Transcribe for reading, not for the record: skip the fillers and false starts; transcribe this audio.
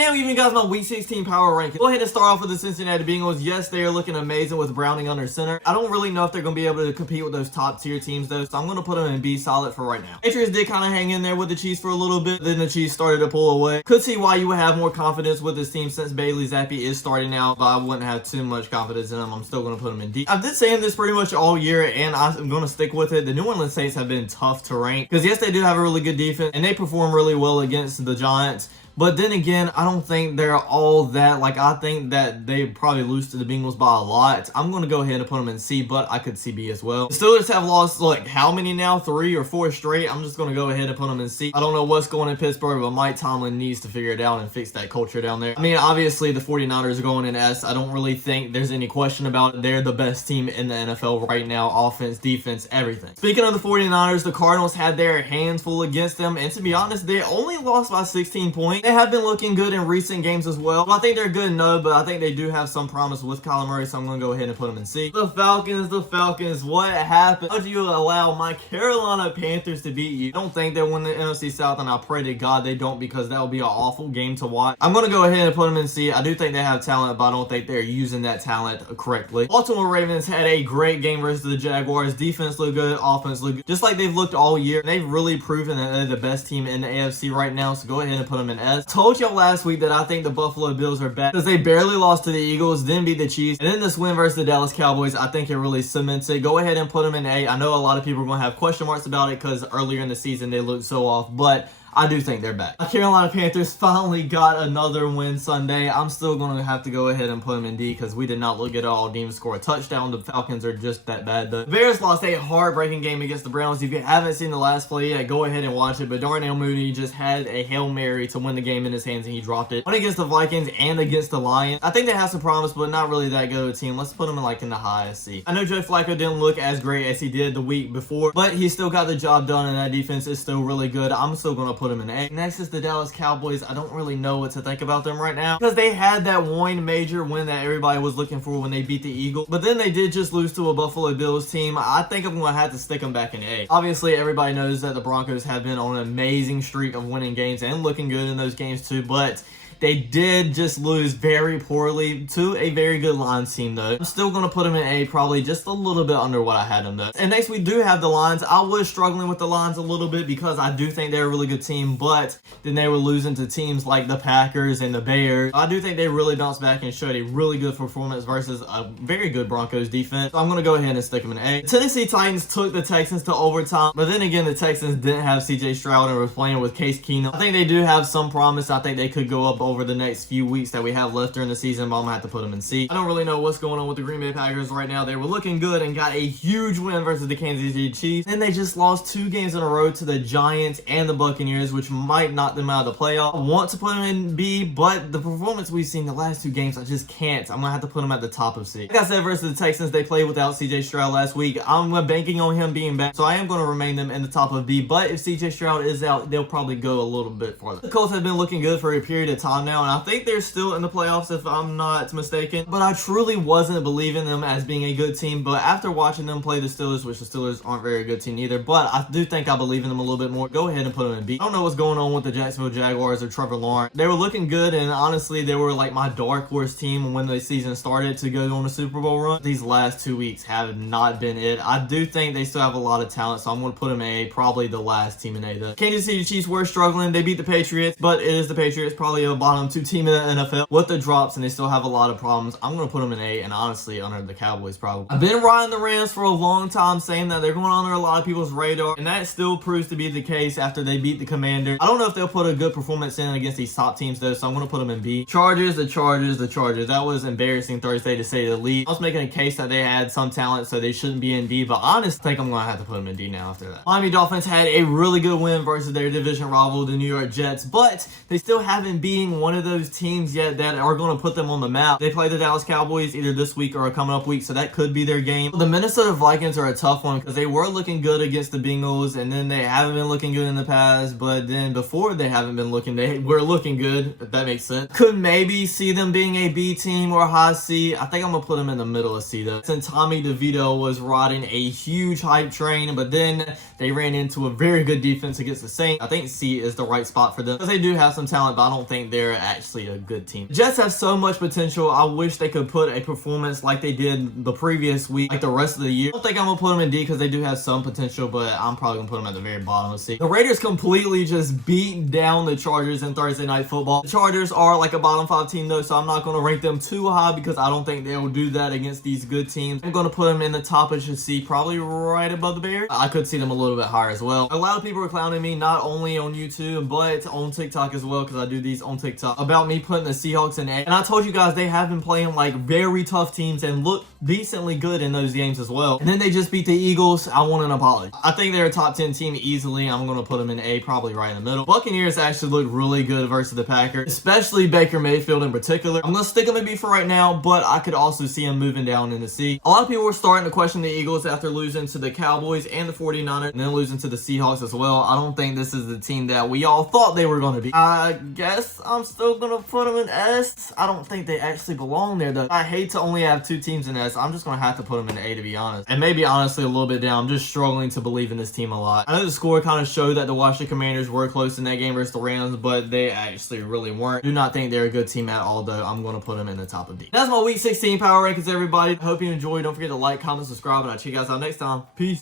today I'm giving you guys my Week 16 power ranking. Go ahead and start off with the Cincinnati Bengals. Yes, they are looking amazing with Browning under center. I don't really know if they're going to be able to compete with those top tier teams though, so I'm going to put them in B solid for right now. Patriots did kind of hang in there with the Chiefs for a little bit, then the Chiefs started to pull away. Could see why you would have more confidence with this team since Bailey Zappi is starting now, but I wouldn't have too much confidence in them. I'm still going to put them in D. I've been saying this pretty much all year, and I'm going to stick with it. The New Orleans Saints have been tough to rank because yes, they do have a really good defense, and they perform really well against the Giants. But then again, I don't think they're all that. Like, I think that they probably lose to the Bengals by a lot. I'm going to go ahead and put them in C, but I could see B as well. The Steelers have lost, like, how many now? 3 or 4 straight? I'm just going to go ahead and put them in C. I don't know what's going on in Pittsburgh, but Mike Tomlin needs to figure it out and fix that culture down there. I mean, obviously, the 49ers are going in S. I don't really think there's any question about it. They're the best team in the NFL right now. Offense, defense, everything. Speaking of the 49ers, the Cardinals had their hands full against them. And to be honest, they only lost by 16 points. They have been looking good in recent games as well. I think they're good, no, but I think they do have some promise with Kyler Murray, so I'm going to go ahead and put them in C. The Falcons, what happened? How did you allow my Carolina Panthers to beat you? I don't think they win the NFC South, and I pray to God they don't, because that would be an awful game to watch. I'm going to go ahead and put them in C. I do think they have talent, but I don't think they're using that talent correctly. Baltimore Ravens had a great game versus the Jaguars. Defense looked good, offense looked good, just like they've looked all year. They've really proven that they're the best team in the AFC right now, so go ahead and put them in S. Told y'all last week that I think the Buffalo Bills are back because they barely lost to the Eagles, then beat the Chiefs, and then this win versus the Dallas Cowboys, I think it really cements it. Go ahead and put them in A. I know a lot of people are going to have question marks about it because earlier in the season they looked so off, but I do think they're back. The Carolina Panthers finally got another win Sunday. I'm still going to have to go ahead and put them in D because we did not look at all. Didn't even score a touchdown. The Falcons are just that bad though. The Bears lost a heartbreaking game against the Browns. If you haven't seen the last play yet, go ahead and watch it. But Darnell Mooney just had a Hail Mary to win the game in his hands and he dropped it. Went against the Vikings and against the Lions. I think they have some promise, but not really that good of a team. Let's put them in the high C. I know Joe Flacco didn't look as great as he did the week before, but he still got the job done and that defense is still really good. I'm still going to put him in A. Next is the Dallas Cowboys. I don't really know what to think about them right now because they had that one major win that everybody was looking for when they beat the Eagles, but then they did just lose to a Buffalo Bills team. I think I'm going to have to stick them back in A. Obviously, everybody knows that the Broncos have been on an amazing streak of winning games and looking good in those games too, but they did just lose very poorly to a very good Lions team though. I'm still going to put them in A, probably just a little bit under what I had them though. And next we do have the Lions. I was struggling with the Lions a little bit because I do think they're a really good team, but then they were losing to teams like the Packers and the Bears. I do think they really bounced back and showed a really good performance versus a very good Broncos defense. So I'm going to go ahead and stick them in A. The Tennessee Titans took the Texans to overtime, but then again the Texans didn't have CJ Stroud and were playing with Case Keenum. I think they do have some promise. I think they could go up over the next few weeks that we have left during the season, but I'm gonna have to put them in C. I don't really know what's going on with the Green Bay Packers right now. They were looking good and got a huge win versus the Kansas City Chiefs, and they just lost 2 games in a row to the Giants and the Buccaneers, which might knock them out of the playoff. I want to put them in B, but the performance we've seen the last 2 games, I just can't. I'm gonna have to put them at the top of C. Like I said, versus the Texans, they played without CJ Stroud last week. I'm banking on him being back, so I am going to remain them in the top of B, but if CJ Stroud is out, they'll probably go a little bit farther. The Colts have been looking good for a period of time now, and I think they're still in the playoffs if I'm not mistaken, but I truly wasn't believing them as being a good team. But after watching them play the Steelers, which the Steelers aren't very good team either, but I do think I believe in them a little bit more, go ahead and put them in B. I don't know what's going on with the Jacksonville Jaguars or Trevor Lawrence. They were looking good, and honestly they were like my dark horse team when the season started to go on a Super Bowl run. These last 2 weeks have not been it. I do think they still have a lot of talent, so I'm going to put them in A, probably the last team in A. The Kansas City Chiefs were struggling. They beat the Patriots, but it is the Patriots, probably a bottom 2 team in the NFL with the drops, and they still have a lot of problems. I'm going to put them in A, and honestly under the Cowboys probably. I've been riding the Rams for a long time, saying that they're going under a lot of people's radar, and that still proves to be the case after they beat the Commanders. I don't know if they'll put a good performance in against these top teams though, so I'm going to put them in B. Chargers. That was embarrassing Thursday to say the least. I was making a case that they had some talent, so they shouldn't be in D, but honestly, I think I'm going to have to put them in D now after that. Miami Dolphins had a really good win versus their division rival, the New York Jets, but they still haven't beaten one of those teams yet that are going to put them on the map. They play the Dallas Cowboys either this week or a coming up week, so that could be their game. The Minnesota Vikings are a tough one because they were looking good against the Bengals, and then they haven't been looking good in the past, but then before they haven't been looking, they were looking good, if that makes sense. Could maybe see them being a B team or high C. I think I'm going to put them in the middle of C though. Since Tommy DeVito was riding a huge hype train, but then they ran into a very good defense against the Saints. I think C is the right spot for them because they do have some talent, but I don't think they're actually a good team. The Jets have so much potential. I wish they could put a performance like they did the previous week, like the rest of the year. I don't think I'm gonna put them in D because they do have some potential, but I'm probably gonna put them at the very bottom of C. The Raiders completely just beat down the Chargers in Thursday Night Football. The Chargers are like a bottom 5 team though, so I'm not gonna rank them too high because I don't think they will do that against these good teams. I'm gonna put them in the top of C, probably right above the Bears. I could see them a little bit higher as well. A lot of people are clowning me, not only on YouTube, but on TikTok as well, because I do these on TikTok, about me putting the Seahawks in A. And I told you guys they have been playing like very tough teams and look decently good in those games as well. And then they just beat the Eagles. I want an apology. I think they're a top 10 team easily. I'm going to put them in A, probably right in the middle. Buccaneers actually look really good versus the Packers, especially Baker Mayfield in particular. I'm going to stick them in B for right now, but I could also see them moving down into C. A lot of people were starting to question the Eagles after losing to the Cowboys and the 49ers, and then losing to the Seahawks as well. I don't think this is the team that we all thought they were going to be. I guess I'm still going to put them in S. I don't think they actually belong there though. I hate to only have 2 teams in S. I'm just going to have to put them in A, to be honest. And maybe honestly a little bit down. I'm just struggling to believe in this team a lot. I know the score kind of showed that the Washington Commanders were close in that game versus the Rams, but they actually really weren't. Do not think they're a good team at all though. I'm going to put them in the top of D. That's my week 16 power rankings, everybody. Hope you enjoyed. Don't forget to like, comment, subscribe, and I'll check you guys out next time. Peace.